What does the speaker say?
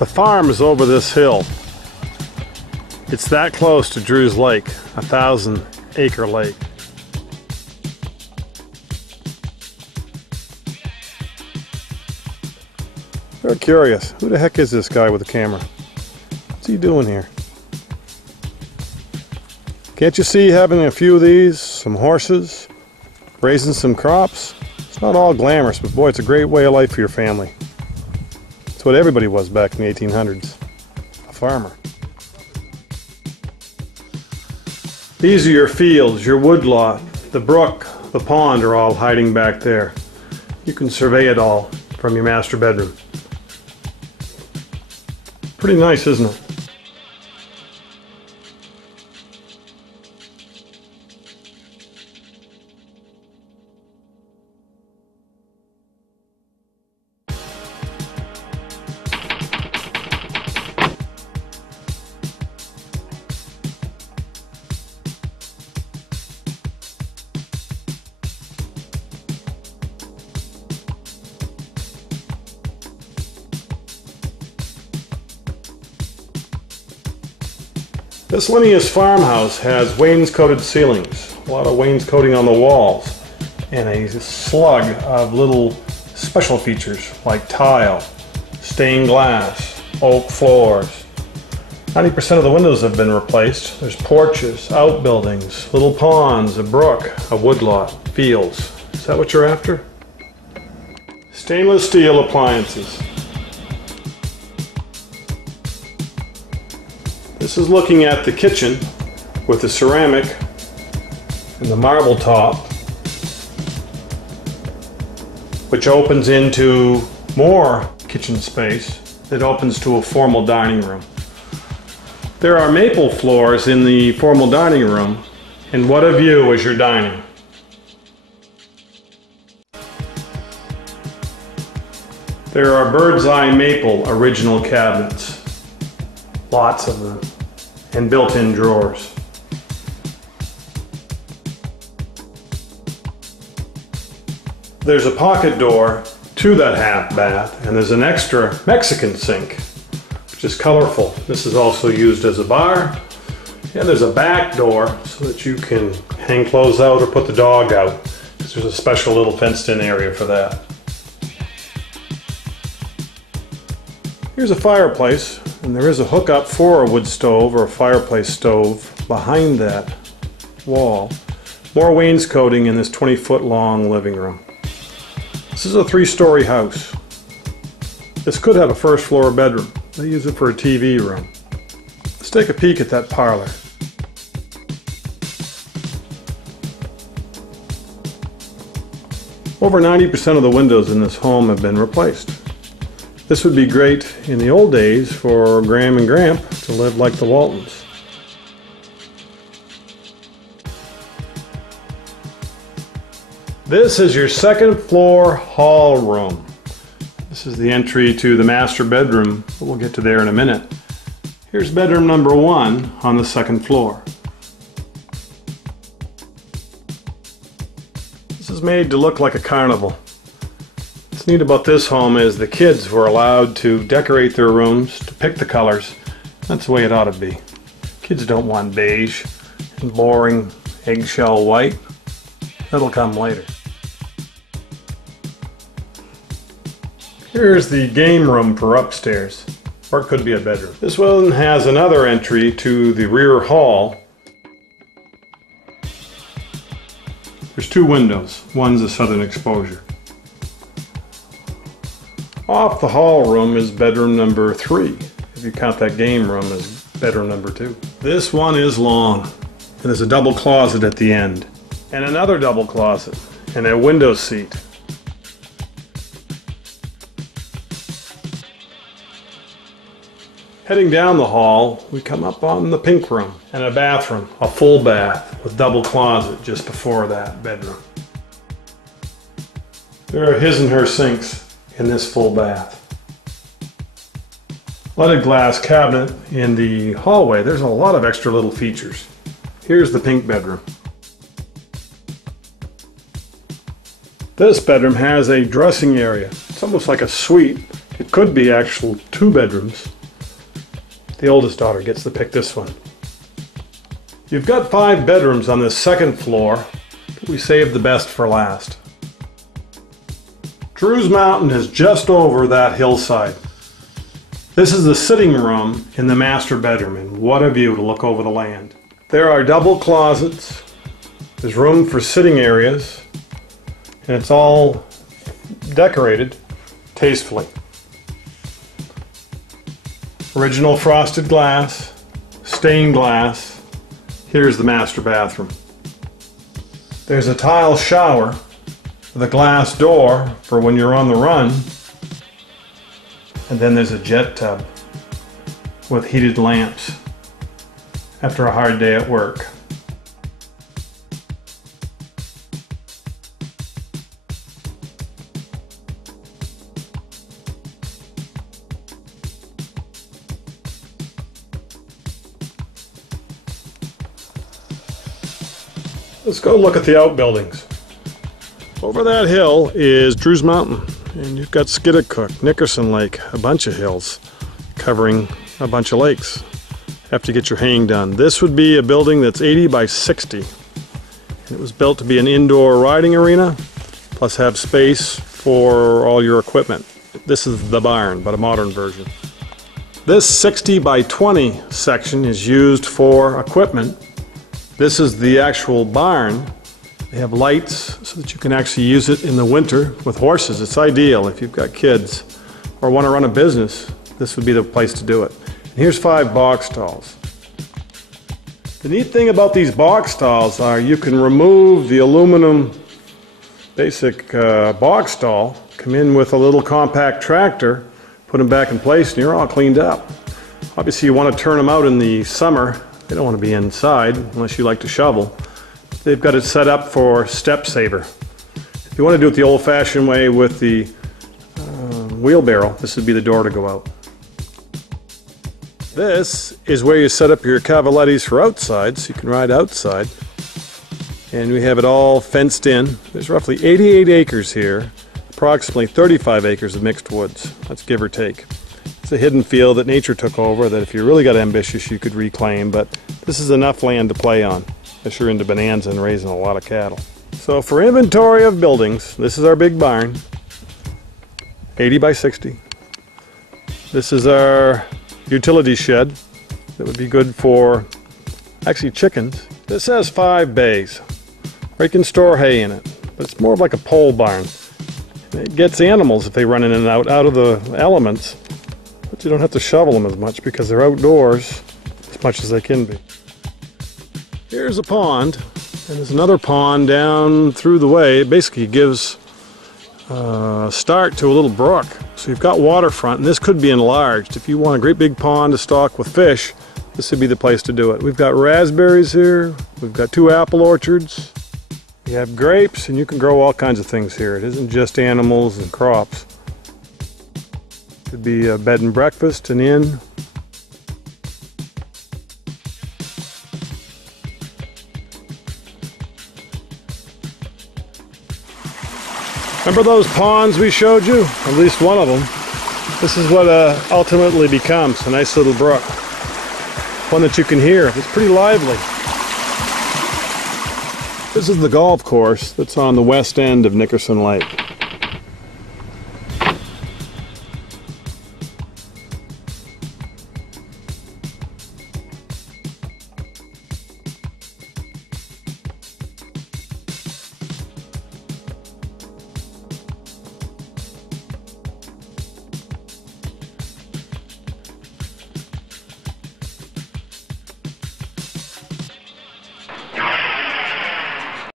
The farm is over this hill. It's that close to Drew's Lake, a 1,000-acre lake. They're curious. Who the heck is this guy with the camera? What's he doing here? Can't you see having a few of these, some horses, raising some crops? It's not all glamorous, but boy, it's a great way of life for your family. It's what everybody was back in the 1800s, a farmer. These are your fields, your woodlot, the brook, the pond are all hiding back there. You can survey it all from your master bedroom. Pretty nice, isn't it? This Linnaeus farmhouse has wainscoted ceilings, a lot of wainscoting on the walls, and a slug of little special features like tile, stained glass, oak floors. 90% of the windows have been replaced. There's porches, outbuildings, little ponds, a brook, a woodlot, fields. Is that what you're after? Stainless steel appliances. This is looking at the kitchen with the ceramic and the marble top, which opens into more kitchen space that opens to a formal dining room. There are maple floors in the formal dining room, and what a view as you're dining. There are bird's eye maple original cabinets, lots of them, and built-in drawers. There's a pocket door to that half bath, and there's an extra Mexican sink, which is colorful. This is also used as a bar, and there's a back door so that you can hang clothes out or put the dog out, because there's a special little fenced-in area for that. Here's a fireplace, and there is a hookup for a wood stove or a fireplace stove behind that wall. More wainscoting in this 20-foot long living room. This is a 3-story house. This could have a first floor bedroom. They use it for a TV room. Let's take a peek at that parlor. Over 90% of the windows in this home have been replaced. This would be great in the old days for Graham and Gramp to live like the Waltons. This is your second floor hall room. This is the entry to the master bedroom, but we'll get to there in a minute. Here's bedroom number 1 on the second floor. This is made to look like a carnival. What's neat about this home is the kids were allowed to decorate their rooms, to pick the colors. That's the way it ought to be. Kids don't want beige and boring eggshell white. That'll come later. Here's the game room for upstairs, or it could be a bedroom. This one has another entry to the rear hall. There's 2 windows. One's a southern exposure. Off the hall room is bedroom number 3, if you count that game room as bedroom number 2. This one is long, and there's a double closet at the end, and another double closet, and a window seat. Heading down the hall, we come up on the pink room, and a bathroom, a full bath with double closet just before that bedroom. There are his and her sinks in this full bath. Leaded glass cabinet in the hallway. There's a lot of extra little features. Here's the pink bedroom. This bedroom has a dressing area. It's almost like a suite. It could be actual 2 bedrooms. The oldest daughter gets to pick this one. You've got 5 bedrooms on this second floor. We saved the best for last. Drew's Mountain is just over that hillside. This is the sitting room in the master bedroom, and what a view to look over the land. There are double closets. There's room for sitting areas, and it's all decorated tastefully. Original frosted glass, stained glass. Here's the master bathroom. There's a tile shower with a glass door for when you're on the run. And then there's a jet tub with heated lamps after a hard day at work. Let's go look at the outbuildings. Over that hill is Drew's Mountain, and you've got Skiddacook, Nickerson Lake, a bunch of hills covering a bunch of lakes after you get your haying done. This would be a building that's 80 by 60. And it was built to be an indoor riding arena, plus have space for all your equipment. This is the barn, but a modern version. This 60 by 20 section is used for equipment. This is the actual barn. They have lights so that you can actually use it in the winter with horses. It's ideal if you've got kids or want to run a business. This would be the place to do it. And here's 5 box stalls. The neat thing about these box stalls are you can remove the aluminum basic box stall, come in with a little compact tractor, put them back in place, and you're all cleaned up. Obviously you want to turn them out in the summer. They don't want to be inside unless you like to shovel. They've got it set up for step saver. If you want to do it the old-fashioned way with the wheelbarrow, this would be the door to go out. This is where you set up your cavalettis for outside, so you can ride outside. And we have it all fenced in. There's roughly 88 acres here, approximately 35 acres of mixed woods. That's give or take. It's a hidden field that nature took over that if you really got ambitious you could reclaim, but this is enough land to play on if you're into bonanza and raising a lot of cattle. So for inventory of buildings, this is our big barn, 80 by 60. This is our utility shed that would be good for actually chickens. This has 5 bays where you can store hay in it, but it's more like a pole barn. It gets animals if they run in and out of the elements. But you don't have to shovel them as much because they're outdoors as much as they can be. Here's a pond, and there's another pond down through the way. It basically gives a start to a little brook. So you've got waterfront, and this could be enlarged. If you want a great big pond to stock with fish, this would be the place to do it. We've got raspberries here. We've got 2 apple orchards. We have grapes, and you can grow all kinds of things here. It isn't just animals and crops. Could be a bed and breakfast, an inn. Remember those ponds we showed you? At least one of them. This is what ultimately becomes a nice little brook. One that you can hear. It's pretty lively. This is the golf course that's on the west end of Nickerson Lake.